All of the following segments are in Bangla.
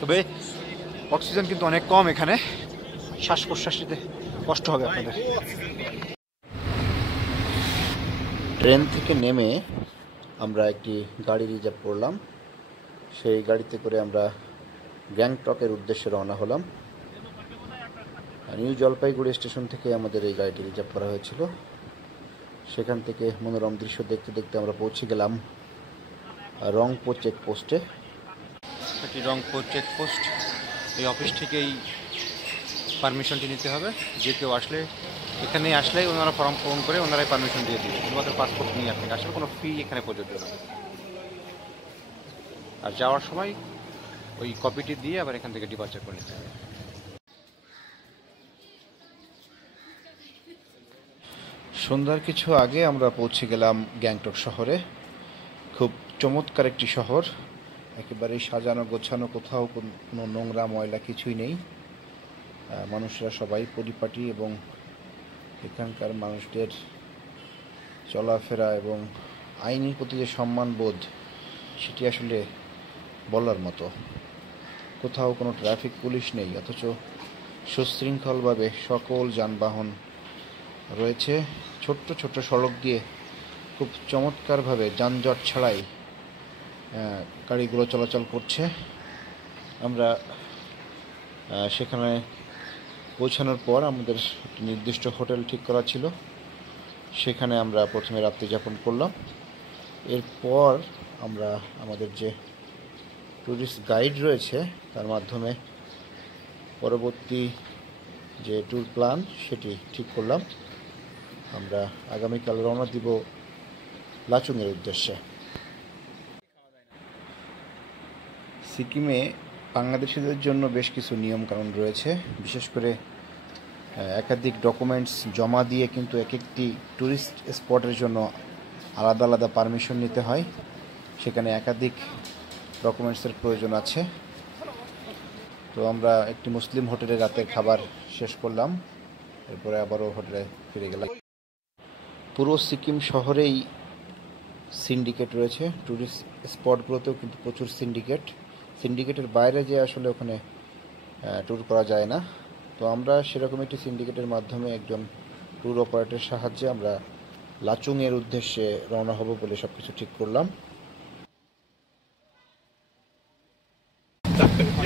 তবে অক্সিজেন কিন্তু অনেক কম এখানে, শ্বাস প্রশ্বাস নিতে কষ্ট হবে আপনাদের। ট্রেন থেকে নেমে আমরা একটি গাড়ি রিজার্ভ করলাম। সেই গাড়িতে করে আমরা গ্যাংটকের উদ্দেশ্যে রওনা হলাম। নিউ জলপাইগুড়ি স্টেশন থেকে আমাদের এই গাড়িটি রিজার্ভ করা হয়েছিল। সেখান থেকে মনোরম দৃশ্য দেখতে দেখতে আমরা পৌঁছে গেলাম রংপুর চেকপোস্টে। এটি রংপুর চেকপোস্ট। এই অফিস থেকেই পারমিশনটি নিতে হবে। যে কেউ আসলে এখানে আসলেই ওনারা ফর্ম পূরণ করে ওনারাই পারমিশন দিয়ে দিবে। শুধুমাত্র পাসপোর্ট নিয়ে আপনি আসলে কোনো ফি এখানে প্রযোজ্য না। আর যাওয়ার সময় ওই কপিটি দিয়ে আবার এখান থেকে ডিপার্চার করে নিতে হবে। সন্ধ্যার কিছু আগে আমরা পৌঁছে গেলাম গ্যাংটক শহরে। খুব চমৎকার একটি শহর, একেবারেই সাজানো গোছানো, কোথাও কোনো নোংরা ময়লা কিছুই নেই। মানুষরা সবাই পরিপাটি এবং এখানকার মানুষদের চলাফেরা এবং আইনের প্রতি যে সম্মানবোধ সেটি আসলে বলার মতো। কোথাও কোনো ট্রাফিক পুলিশ নেই, অথচ সুশৃঙ্খলভাবে সকল যানবাহন রয়েছে। ছোট্ট ছোট্ট সড়ক দিয়ে খুব চমৎকারভাবে যানজট ছাড়াই গাড়িগুলো চলাচল করছে। আমরা সেখানে পৌঁছানোর পর আমাদের একটি নির্দিষ্ট হোটেল ঠিক করা ছিল, সেখানে আমরা প্রথমে রাত্রি যাপন করলাম। এরপর আমরা আমাদের যে ট্যুরিস্ট গাইড রয়েছে তার মাধ্যমে পরবর্তী যে ট্যুর প্ল্যান সেটি ঠিক করলাম। আমরা আগামীকাল রওনা দিব লাচুংয়ের উদ্দেশ্যে। সিকিমে বাংলাদেশিদের জন্য বেশ কিছু নিয়মকানুন রয়েছে। বিশেষ করে একাধিক ডকুমেন্টস জমা দিয়ে কিন্তু এক একটি ট্যুরিস্ট স্পটের জন্য আলাদা আলাদা পারমিশন নিতে হয়। সেখানে একাধিক ডকুমেন্টসের প্রয়োজন আছে। তো আমরা একটি মুসলিম হোটেলে রাতের খাবার শেষ করলাম, এরপরে আবারও হোটেলে ফিরে গেলাম। পুরো সিকিম শহরেই সিন্ডিকেট রয়েছে, ট্যুরিস্ট স্পটগুলোতেও কিন্তু প্রচুর সিন্ডিকেটের বাইরে যে আসলে ওখানে ট্যুর করা যায় না। তো আমরা সেরকম একটি সিন্ডিকেটের মাধ্যমে একজন ট্যুর অপারেটরের সাহায্যে আমরা লাচুংয়ের উদ্দেশ্যে রওনা হব বলে সব কিছু ঠিক করলাম।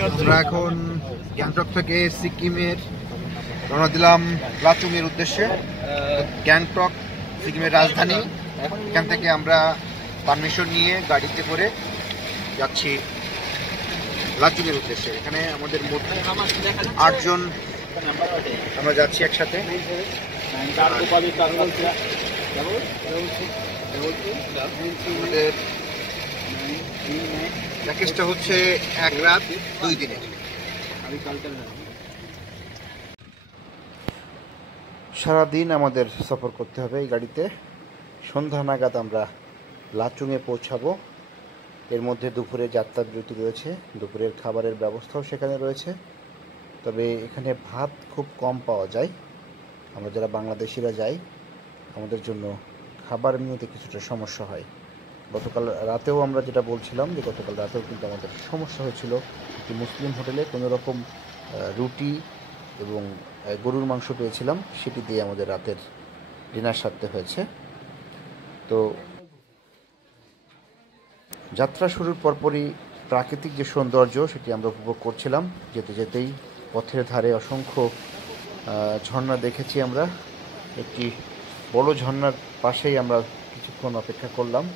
আমরা এখন গ্যাংটক থেকে সিকিমের রওনা দিলাম লাচুংয়ের উদ্দেশ্যে। গ্যাংটক সিকিমের রাজধানী, এখান থেকে আমরা পারমিশন নিয়ে গাড়িতে করে যাচ্ছি লাচুংয়ের উদ্দেশ্যে। এখানে আমাদের মোট 8 জন আমরা যাচ্ছি একসাথে। আমাদের প্যাকেজটা হচ্ছে 1 রাত 2 দিনের। সারাদিন আমাদের সফর করতে হবে এই গাড়িতে। সন্ধ্যা নাগাদ আমরা লাচুংয়ে পৌঁছাবো। এর মধ্যে দুপুরে যাত্রা বিরতি রয়েছে, দুপুরের খাবারের ব্যবস্থাও সেখানে রয়েছে। তবে এখানে ভাত খুব কম পাওয়া যায়। আমরা যারা বাংলাদেশিরা যাই আমাদের জন্য খাবার নিতে কিছুটা সমস্যা হয়। গতকাল রাতেও আমরা যেটা বলছিলাম যে গতকাল রাতেও কিন্তু আমাদের সমস্যা হয়েছিল। একটি মুসলিম হোটেলে কোনো রকম রুটি এবং গরুর মাংস পেয়েছিলাম, সেটি দিয়ে আমাদের রাতের ডিনার সারতে হয়েছে। তো যাত্রা শুরুর পরপরই প্রাকৃতিক যে সৌন্দর্য সেটি আমরা উপভোগ করছিলাম। যেতে যেতেই পথের ধারে অসংখ্য ঝর্ণা দেখেছি আমরা। একটি বড় ঝর্ণার পাশেই আমরা কিছুক্ষণ অপেক্ষা করলাম।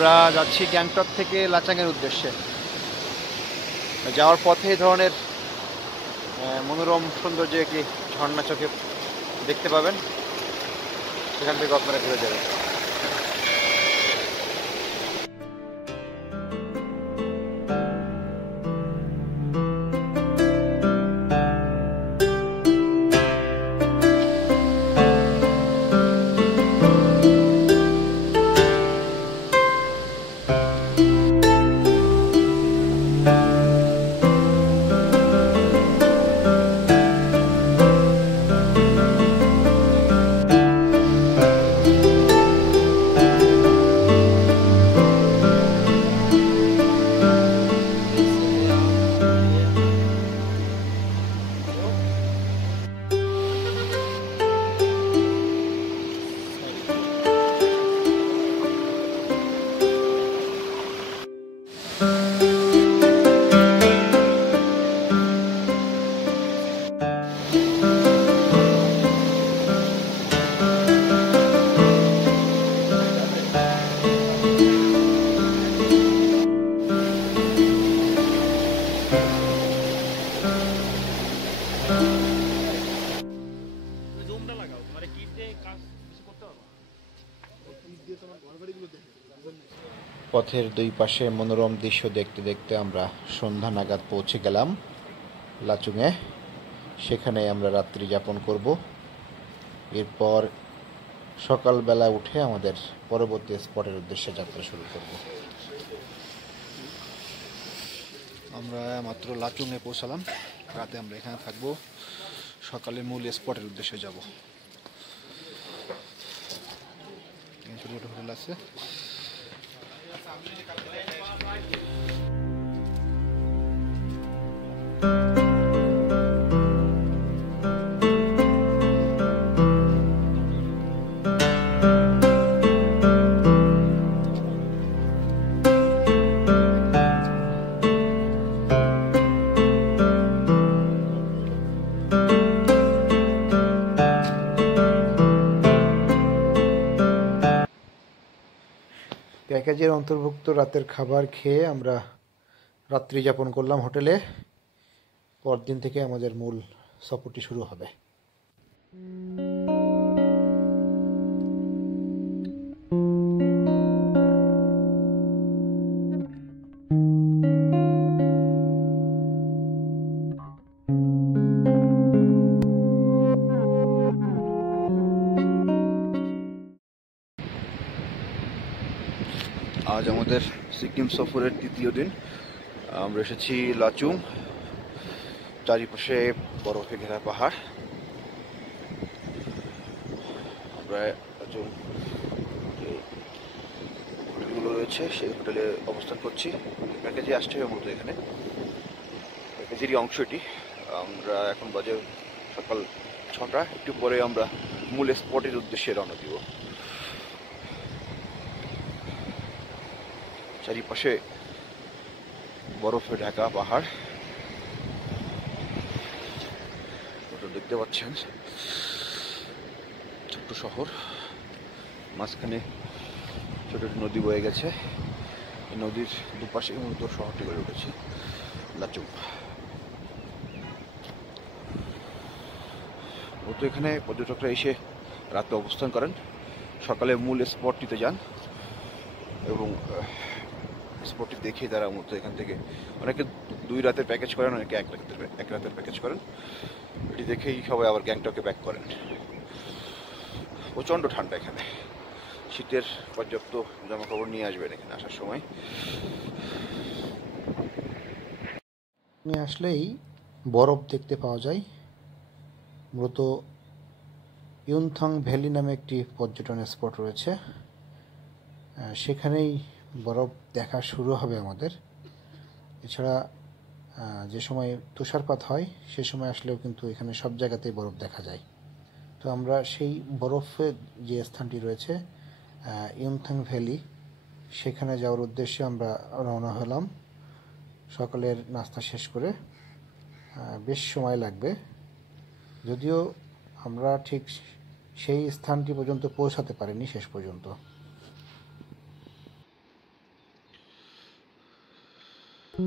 আমরা যাচ্ছি গ্যাংটক থেকে লাচাংয়ের উদ্দেশ্যে। যাওয়ার পথে এই ধরনের মনোরম সৌন্দর্য একটি ঝর্ণা চোখে দেখতে পাবেন, সেখান থেকে আপনারা ঘুরে যাবেন। পথের দুই পাশে মনোরম দৃশ্য দেখতে দেখতে আমরা সন্ধ্যা নাগাদ পৌঁছে গেলাম লাচুংয়ে। সেখানে আমরা রাত্রি যাপন করব। এরপর সকালবেলা উঠে আমাদের পরবর্তী স্পটের উদ্দেশ্যে যাত্রা শুরু করব। আমরা মাত্র লাচুংয়ে পৌঁছালাম। রাতে আমরা এখানে থাকবো, সকালে মূল স্পটের উদ্দেশ্যে যাব। ছোট ছোট হোটেল আছে। প্যাকেজের অন্তর্ভুক্ত রাতের খাবার খেয়ে আমরা রাত্রি যাপন করলাম হোটেলে। পরদিন থেকে আমাদের মূল সফরটি শুরু হবে। আজ আমাদের সিকিম সফরের তৃতীয় দিন। আমরা এসেছি লাচুং। চারিপাশে বরফে ঘেরা পাহাড়। আমরা লাচুং যে হোটেলগুলো রয়েছে সেই হোটেলে অবস্থান করছি। প্যাকেজে আসতে হবে মূলত এখানে, প্যাকেজেরই অংশ এটি। আমরা এখন বাজে সকাল 6টা। একটু পরে আমরা মূল স্পটের উদ্দেশ্যে রওনা দিব। চারিপাশে বরফে ঢাকা পাহাড় দেখতে পাচ্ছেন। ছোট্ট শহর, মাঝখানে ছোট নদী বয়ে গেছে। এই নদীর দুপাশে মূলত শহরটি গড়ে উঠেছে লাচুং। মূলত এখানে পর্যটকরা এসে রাতে অবস্থান করেন, সকালে মূল স্পটটিতে যান এবং স্পটটি দেখে তারা মূলত এখান থেকে অনেকে 2 রাতের প্যাকেজ করেন, অনেকে 1 রাতের প্যাকেজ করেন। এটি দেখেই সবাই আবার গ্যাংটকে ব্যাক করেন। প্রচণ্ড ঠান্ডা এখানে, শীতের পর্যাপ্ত জামা কাপড় নিয়ে আসবেন এখানে আসার সময়। আসলেই বরফ দেখতে পাওয়া যায়। মূলত ইউনথং ভ্যালি নামে একটি পর্যটন স্পট রয়েছে, সেখানেই বরফ দেখা শুরু হবে আমাদের। এছাড়া যে সময় তুষারপাত হয় সে সময় আসলেও কিন্তু এখানে সব জায়গাতেই বরফ দেখা যায়। তো আমরা সেই বরফের যে স্থানটি রয়েছে ইউনথং ভ্যালি, সেখানে যাওয়ার উদ্দেশ্যে আমরা রওনা হলাম সকালের নাস্তা শেষ করে। বেশ সময় লাগবে, যদিও আমরা ঠিক সেই স্থানটি পর্যন্ত পৌঁছাতে পারিনি শেষ পর্যন্ত। আমি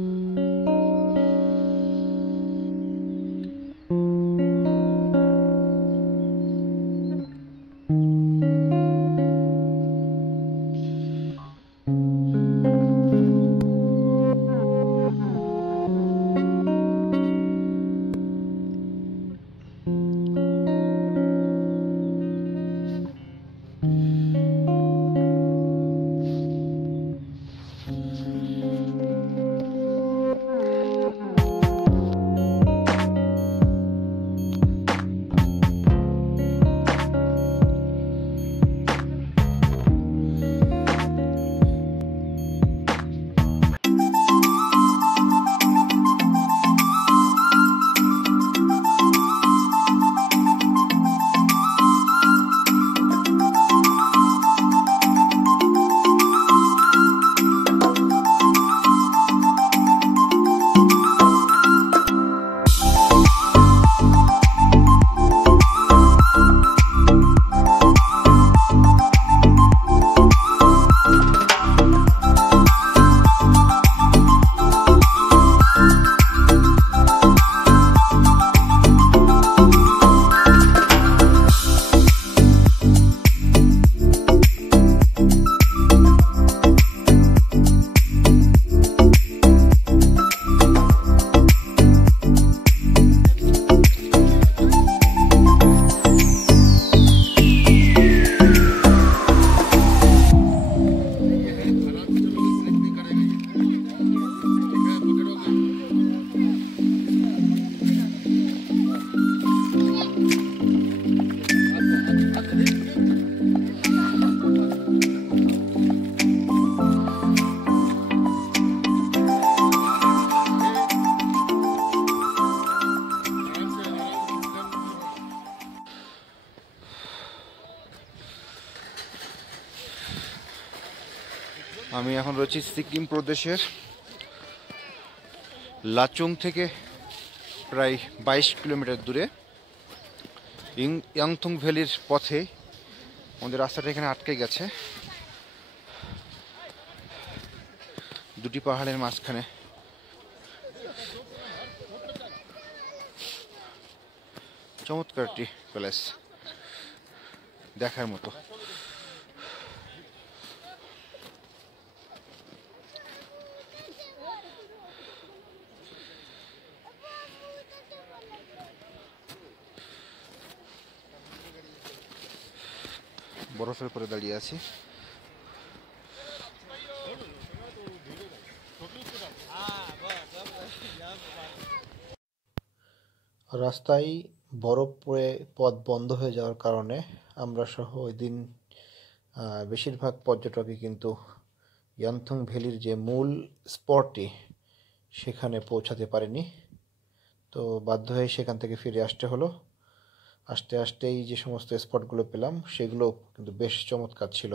এখন রয়েছি সিকিম প্রদেশের লাচুং থেকে প্রায় 22 কিলোমিটার দূরে ইয়াংথং ভ্যালির পথে। আমাদের রাস্তাটা এখানে আটকে গেছে দুটি পাহাড়ের মাঝখানে। চমৎকার একটি প্যালেস, দেখার মতো। বরফের উপরে দাঁড়িয়ে আছি। রাস্তায় বরফ পড়ে পথ বন্ধ হয়ে যাওয়ার কারণে আমরা সহ ওই দিন বেশিরভাগ পর্যটকই কিন্তু ইয়াংথং ভ্যালির যে মূল স্পটটি সেখানে পৌঁছাতে পারেনি। তো বাধ্য হয়ে সেখান থেকে ফিরে আসতে হলো। আসতেই যে সমস্ত স্পটগুলো পেলাম সেগুলো কিন্তু বেশ চমৎকার ছিল।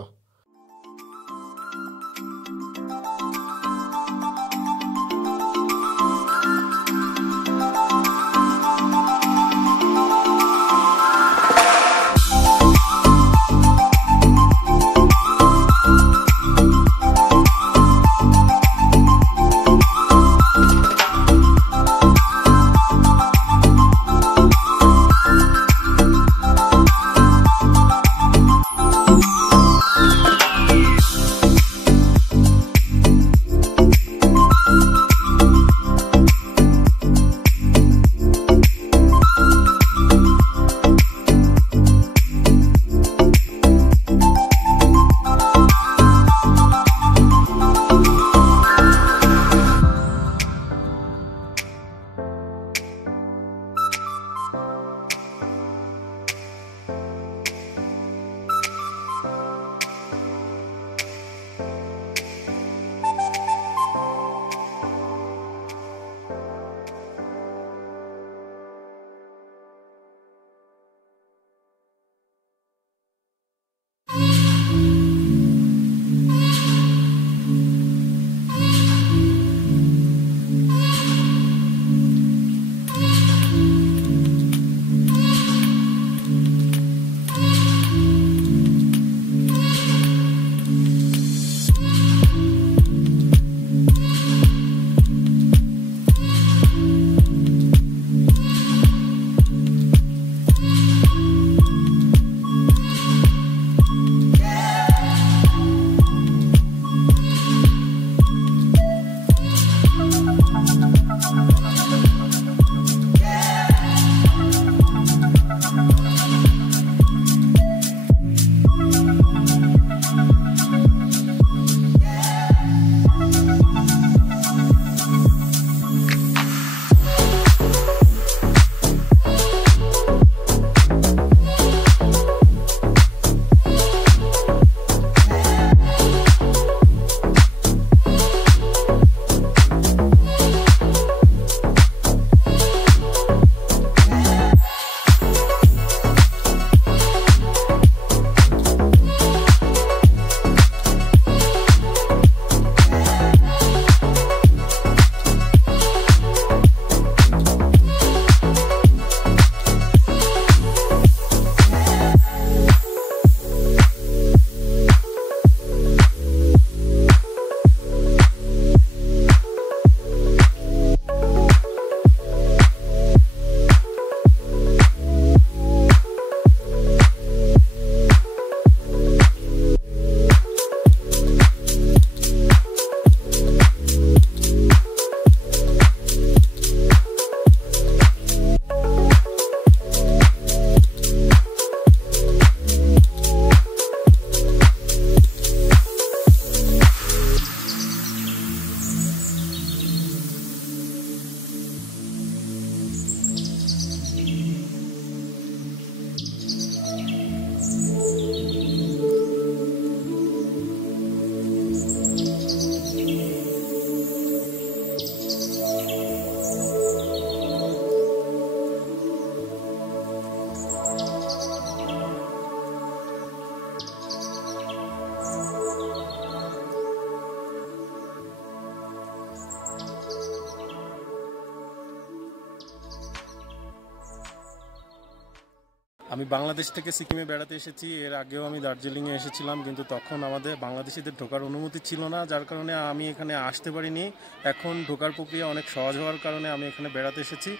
আমি বাংলাদেশ থেকে সিকিমে বেড়াতে এসেছি। এর আগেও আমি দার্জিলিংয়ে এসেছিলাম, কিন্তু তখন আমাদের বাংলাদেশিদের ঢোকার অনুমতি ছিল না, যার কারণে আমি এখানে আসতে পারিনি। এখন ঢোকার প্রক্রিয়া অনেক সহজ হওয়ার কারণে আমি এখানে বেড়াতে এসেছি।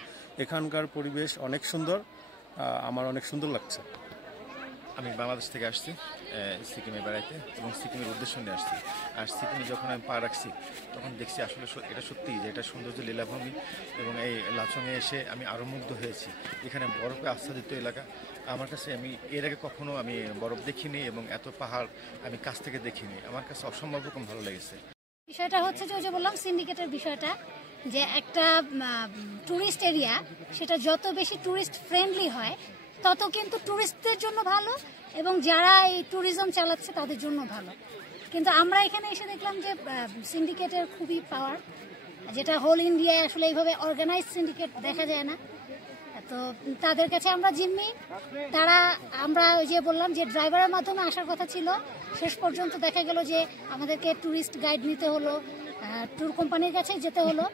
এখানকার পরিবেশ অনেক সুন্দর, আমার অনেক সুন্দর লাগছে। আমি বাংলাদেশ থেকে আসছি সিকিমে বেড়াইতে এবং সিকিমের উদ্দেশ্য নিয়ে আসছি। আর সিকিমে যখন আমি পা রাখছি তখন দেখছি আসলে এটা সত্যি যে এটা সৌন্দর্য লীলাভূমি, এবং এই লাচংয়ে এসে আমি আরও মুগ্ধ হয়েছি। এখানে বরফে আচ্ছাদিত এলাকা। আমার কাছে আমি এর আগে কখনো আমি বরফ দেখিনি এবং এত পাহাড় আমি কাছ থেকে দেখিনি। আমার কাছে অসম্ভব রকম ভালো লেগেছে। বিষয়টা হচ্ছে যে ওই যে বললাম সিন্ডিকেটের বিষয়টা, যে একটা ট্যুরিস্ট এরিয়া সেটা যত বেশি ট্যুরিস্ট ফ্রেন্ডলি হয় তত কিন্তু ট্যুরিস্টদের জন্য ভালো এবং যারা এই ট্যুরিজম চালাচ্ছে তাদের জন্য ভালো। কিন্তু আমরা এখানে এসে দেখলাম যে সিন্ডিকেটের খুবই পাওয়ার, যেটা হোল ইন্ডিয়ায় আসলে এইভাবে অর্গানাইজ সিন্ডিকেট দেখা যায় না। তো তাদের কাছে আমরা জিম্মি, আমরা ওই যে বললাম যে ড্রাইভারের মাধ্যমে আসার কথা ছিল, শেষ পর্যন্ত দেখা গেল যে আমাদেরকে ট্যুরিস্ট গাইড নিতে হলো, ট্যুর কোম্পানির কাছে যেতে হলো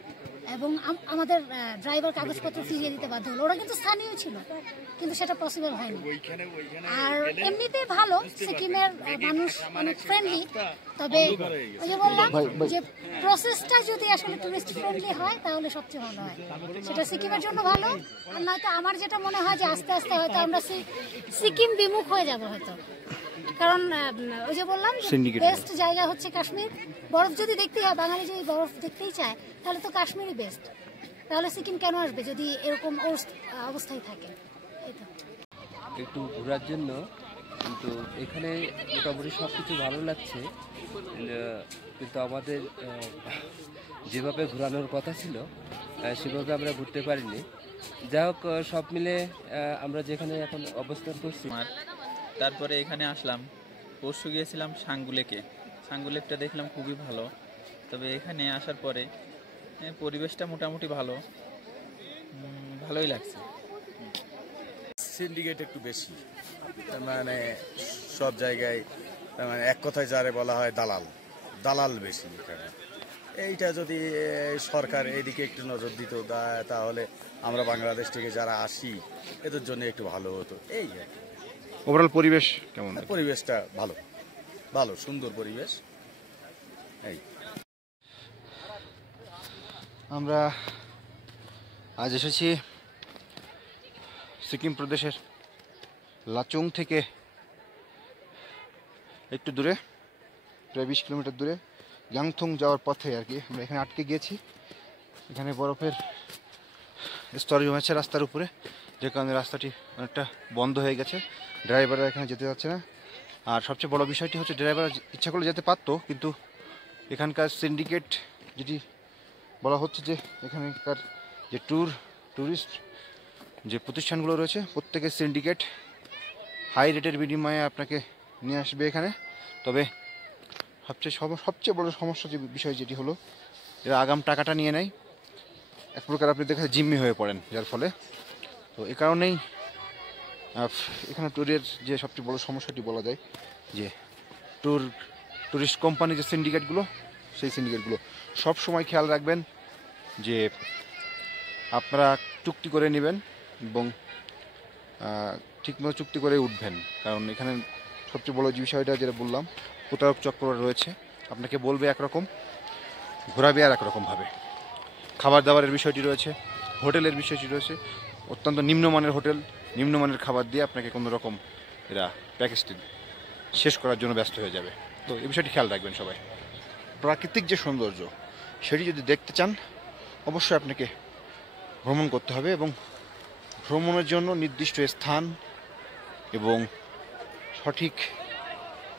এবং আমাদের ড্রাইভার কাগজপত্র ফিরিয়ে দিতে বাধ্য হলো। ওরা কিন্তু স্থানীয় ছিল, কিন্তু সেটা পসিবল হয়নি। আর এমনিতে ভালো, সিকিমের মানুষ অনেক ফ্রেন্ডলি, তবে ওই যে বললাম যে প্রসেসটা যদি আসলে টুরিস্ট ফ্রেন্ডলি হয় তাহলে সবচেয়ে ভালো হয়, সেটা সিকিমের জন্য ভালো। আর নয়তো আমার যেটা মনে হয় যে আস্তে আস্তে হয়তো আমরা সিকিম বিমুখ হয়ে যাব হয়তো, কারণ ওই যে বললাম বেস্ট জায়গা হচ্ছে কাশ্মীর। বরফ যদি দেখতেই হয়, বাঙালি যদি বরফ দেখতেই চায় তাহলে তো কাশ্মীরই বেস্ট। তাহলে সিকিম কেন আসবে যদি এরকম অবস্থায় থাকে? একটু ঘোরার জন্য, কিন্তু এখানে মোটামুটি সব কিছু ভালো লাগছে, কিন্তু আমাদের যেভাবে ঘোরানোর কথা ছিল সেভাবে আমরা ঘুরতে পারিনি। যাই হোক, সব মিলে আমরা যেখানে এখন অবস্থান করছি। তারপরে এখানে আসলাম, পরশু গিয়েছিলাম সাঙ্গুলেকটা দেখলাম খুবই ভালো। তবে এখানে আসার পরে পরিবেশটা মোটামুটি ভালোই লাগছে। সিন্ডিকেট একটু বেশি, মানে সব জায়গায়, মানে এক কথায় যারে বলা হয় দালাল বেশি এখানে। এইটা যদি সরকার এইদিকে একটু নজর দিত তাহলে আমরা বাংলাদেশ থেকে যারা আসি এদের জন্য একটু ভালো হতো। এই ওভারঅল পরিবেশ কেমন? পরিবেশটা ভালো সুন্দর পরিবেশ। এই আমরা আজ এসেছি সিকিম প্রদেশের লাচুং থেকে একটু দূরে, প্রায় 20 কিলোমিটার দূরে ইয়াংথং যাওয়ার পথে আর কি। আমরা এখানে আটকে গিয়েছি, এখানে বরফের স্তর জমেছে রাস্তার উপরে, যে কারণে রাস্তাটি অনেকটা বন্ধ হয়ে গেছে, ড্রাইভাররা এখানে যেতে যাচ্ছে না। আর সবচেয়ে বড় বিষয়টি হচ্ছে ড্রাইভাররা ইচ্ছা করলে যেতে পারতো, কিন্তু এখানকার সিন্ডিকেট যেটি বলা হচ্ছে যে এখানকার যে ট্যুরিস্ট যে প্রতিষ্ঠানগুলো রয়েছে প্রত্যেকের সিন্ডিকেট হাই রেটের বিনিময়ে আপনাকে নিয়ে আসবে এখানে। তবে সবচেয়ে বড় সমস্যা যে বিষয় যেটি হলো, এরা আগাম টাকাটা নিয়ে নেয়, এক প্রকার আপনি দেখা জিম্মি হয়ে পড়েন, যার ফলে তো এই কারণেই এখানে ট্যুরের যে সবচেয়ে বড় সমস্যাটি বলা যায় যে ট্যুরিস্ট কোম্পানি যে সিন্ডিকেটগুলো, সেই সিন্ডিকেটগুলো সব সময় খেয়াল রাখবেন যে আপনারা চুক্তি করে নেবেন এবং ঠিকমতো চুক্তি করে উঠবেন। কারণ এখানে সবচেয়ে বড় যে বিষয়টা যেটা বললাম, প্রতারক চক্র রয়েছে, আপনাকে বলবে একরকম, ঘোরাবে আর একরকমভাবে। খাবার দাবারের বিষয়টি রয়েছে, হোটেলের বিষয়টি রয়েছে, অত্যন্ত নিম্নমানের হোটেল, নিম্নমানের খাবার দিয়ে আপনাকে কোনো রকম এরা প্যাকেজটি শেষ করার জন্য ব্যস্ত হয়ে যাবে। তো এই বিষয়টি খেয়াল রাখবেন সবাই। প্রাকৃতিক যে সৌন্দর্য সেটি যদি দেখতে চান অবশ্যই আপনাকে ভ্রমণ করতে হবে, এবং ভ্রমণের জন্য নির্দিষ্ট স্থান এবং সঠিক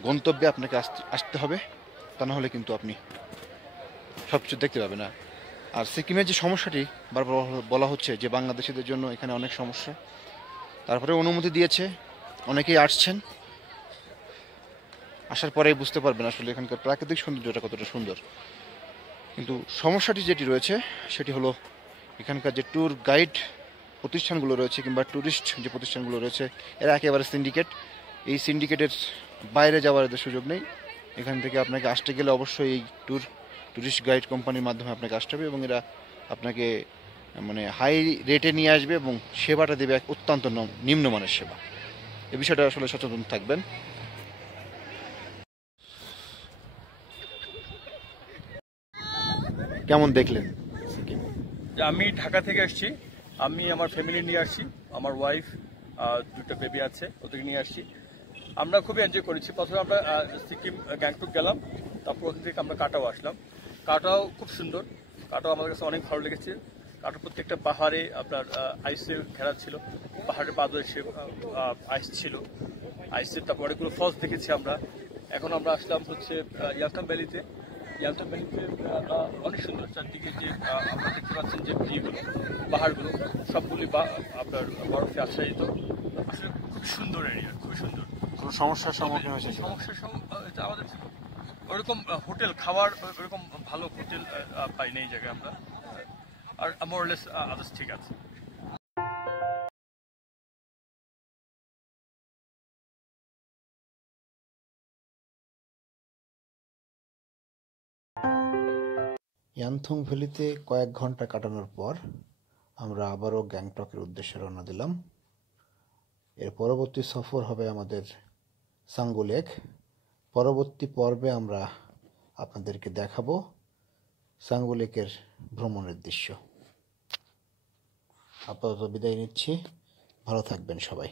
গন্তব্যে আপনাকে আসতে হবে, তা না হলে কিন্তু আপনি সবকিছু দেখতে পাবেন না। আর সিকিমের যে সমস্যাটি বারবার বলা হচ্ছে যে বাংলাদেশিদের জন্য এখানে অনেক সমস্যা, তারপরে অনুমতি দিয়েছে, অনেকেই আসছেন, আসার পরেই বুঝতে পারবেন আসলে এখানকার প্রাকৃতিক সৌন্দর্যটা কতটা সুন্দর। কিন্তু সমস্যাটি যেটি রয়েছে সেটি হলো এখানকার যে ট্যুর গাইড প্রতিষ্ঠানগুলো রয়েছে কিংবা ট্যুরিস্ট যে প্রতিষ্ঠানগুলো রয়েছে, এরা একেবারে সিন্ডিকেট। এই সিন্ডিকেটের বাইরে যাওয়ার এদের সুযোগ নেই। এখান থেকে আপনাকে আসতে গেলে অবশ্যই এই ট্যুরিস্ট গাইড কোম্পানির মাধ্যমে আপনাকে আসতে হবে, এবং এরা আপনাকে মানে হাই রেটে নিয়ে আসবে এবং সেবাটা দেবে এক অত্যন্ত নিম্নমানের সেবা। এ বিষয়টা আসলে সচেতন থাকবেন। কেমন দেখলেন সিকিম? আমি ঢাকা থেকে আসছি, আমি আমার ফ্যামিলি নিয়ে আসছি, আমার ওয়াইফ, দুটো বেবি আছে, ওদেরকে নিয়ে আসছি। আমরা খুবই এনজয় করেছি। প্রথমে আমরা সিকিম গ্যাংটক গেলাম, তারপর ওখান থেকে আমরা কাটাও আসলাম। কাটাও খুব সুন্দর, কাটাও আমাদের কাছে অনেক ভালো লেগেছে। কাটাও প্রত্যেকটা পাহাড়ে আপনার আইসে ঘেরা ছিল, পাহাড়ের পাদদেশে আইস ছিল, আইসের তারপর অনেকগুলো ফলস দেখেছি আমরা। এখন আমরা আসলাম হচ্ছে ইয়াংথাং ভ্যালিতে। ইয়াংথাং ভ্যালিতে অনেক সুন্দর, চারদিকে যে আপনারা দেখতে পাচ্ছেন যে ভিউগুলো, পাহাড়গুলো সবগুলি আপনার বরফে আচ্ছাদিত। আসলে খুব সুন্দর এরিয়া, খুবই সুন্দর। কোনো সমস্যার সম্মুখীন হয়েছে? সমস্যার আমাদের ওরকম হোটেল খাওয়ার ওরকম ভালো হোটেল পাই না এই জায়গায় আমরা, আর মোরলেস আদার্স ঠিক আছে। ইয়াংথং ভ্যালিতে কয়েক ঘন্টা কাটানোর পর আমরা আবারও গ্যাংটকের উদ্দেশ্যে রওনা দিলাম। এর পরবর্তী সফর হবে আমাদের সাঙ্গু লেক। পরবর্তী পর্বে আমরা আপনাদেরকে দেখাবো সাঙ্গু লেকের ভ্রমণের দৃশ্য। আপাতত বিদায় নিচ্ছি, ভালো থাকবেন সবাই।